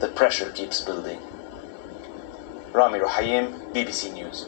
The pressure keeps building. Rami Rohaim, BBC News.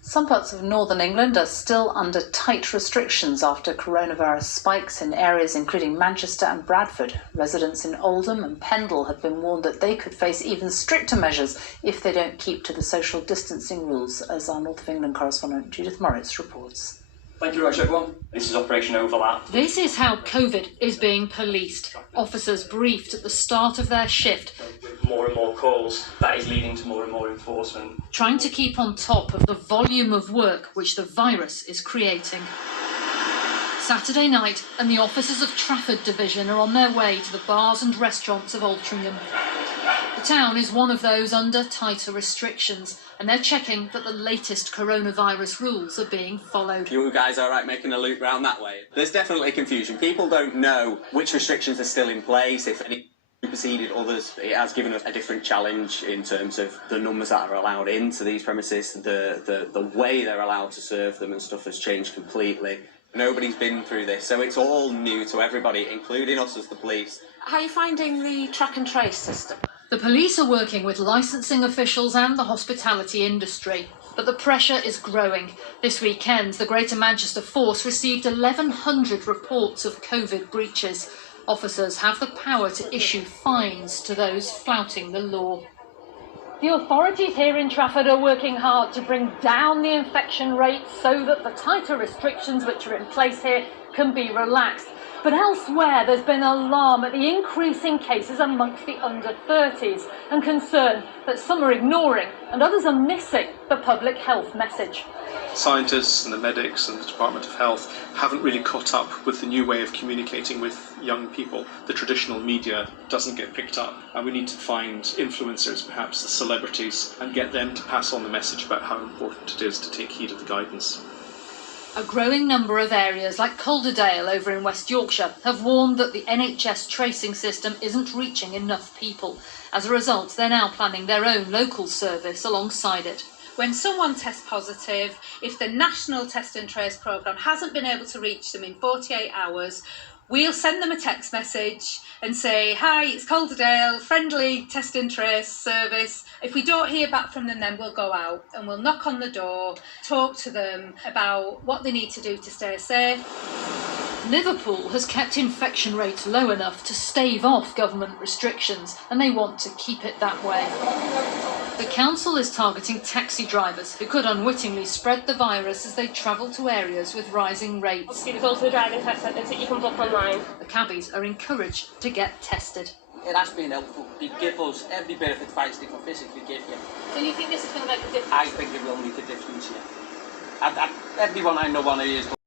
Some parts of northern England are still under tight restrictions after coronavirus spikes in areas including Manchester and Bradford. Residents in Oldham and Pendle have been warned that they could face even stricter measures if they don't keep to the social distancing rules, as our North of England correspondent Judith Morris reports. Thank you very much, everyone. This is Operation Overlap. This is how COVID is being policed. Officers briefed at the start of their shift. With more and more calls, that is leading to more and more enforcement. Trying to keep on top of the volume of work which the virus is creating. Saturday night, and the officers of Trafford Division are on their way to the bars and restaurants of Altrincham. The town is one of those under tighter restrictions, and they're checking that the latest coronavirus rules are being followed. You guys all right making a loop round that way? There's definitely confusion. People don't know which restrictions are still in place, if any superseded others. It has given us a different challenge in terms of the numbers that are allowed into these premises. The way they're allowed to serve them and stuff has changed completely. Nobody's been through this, so it's all new to everybody, including us as the police. How are you finding the track and trace system? The police are working with licensing officials and the hospitality industry, but the pressure is growing. This weekend, the Greater Manchester Force received 1,100 reports of COVID breaches. Officers have the power to issue fines to those flouting the law. The authorities here in Trafford are working hard to bring down the infection rate so that the tighter restrictions which are in place here can be relaxed. But elsewhere, there's been alarm at the increasing cases amongst the under-30s and concern that some are ignoring and others are missing the public health message. Scientists and the medics and the Department of Health haven't really caught up with the new way of communicating with young people. The traditional media doesn't get picked up, and we need to find influencers, perhaps the celebrities, and get them to pass on the message about how important it is to take heed of the guidance. A growing number of areas like Calderdale over in West Yorkshire have warned that the NHS tracing system isn't reaching enough people. As a result, they're now planning their own local service alongside it. When someone tests positive, if the national test and trace programme hasn't been able to reach them in 48 hours, we'll send them a text message and say, hi, it's Calderdale, friendly test and trace service. If we don't hear back from them, then we'll go out and we'll knock on the door, talk to them about what they need to do to stay safe. Liverpool has kept infection rates low enough to stave off government restrictions, and they want to keep it that way. The council is targeting taxi drivers who could unwittingly spread the virus as they travel to areas with rising rates. Obviously, there's also a driving test centre that you can book online. The cabbies are encouraged to get tested. It has been helpful. They give us every bit of advice they can physically give you. So you think this is going to make a difference? I think it will make a difference, yeah. Everyone I know on it is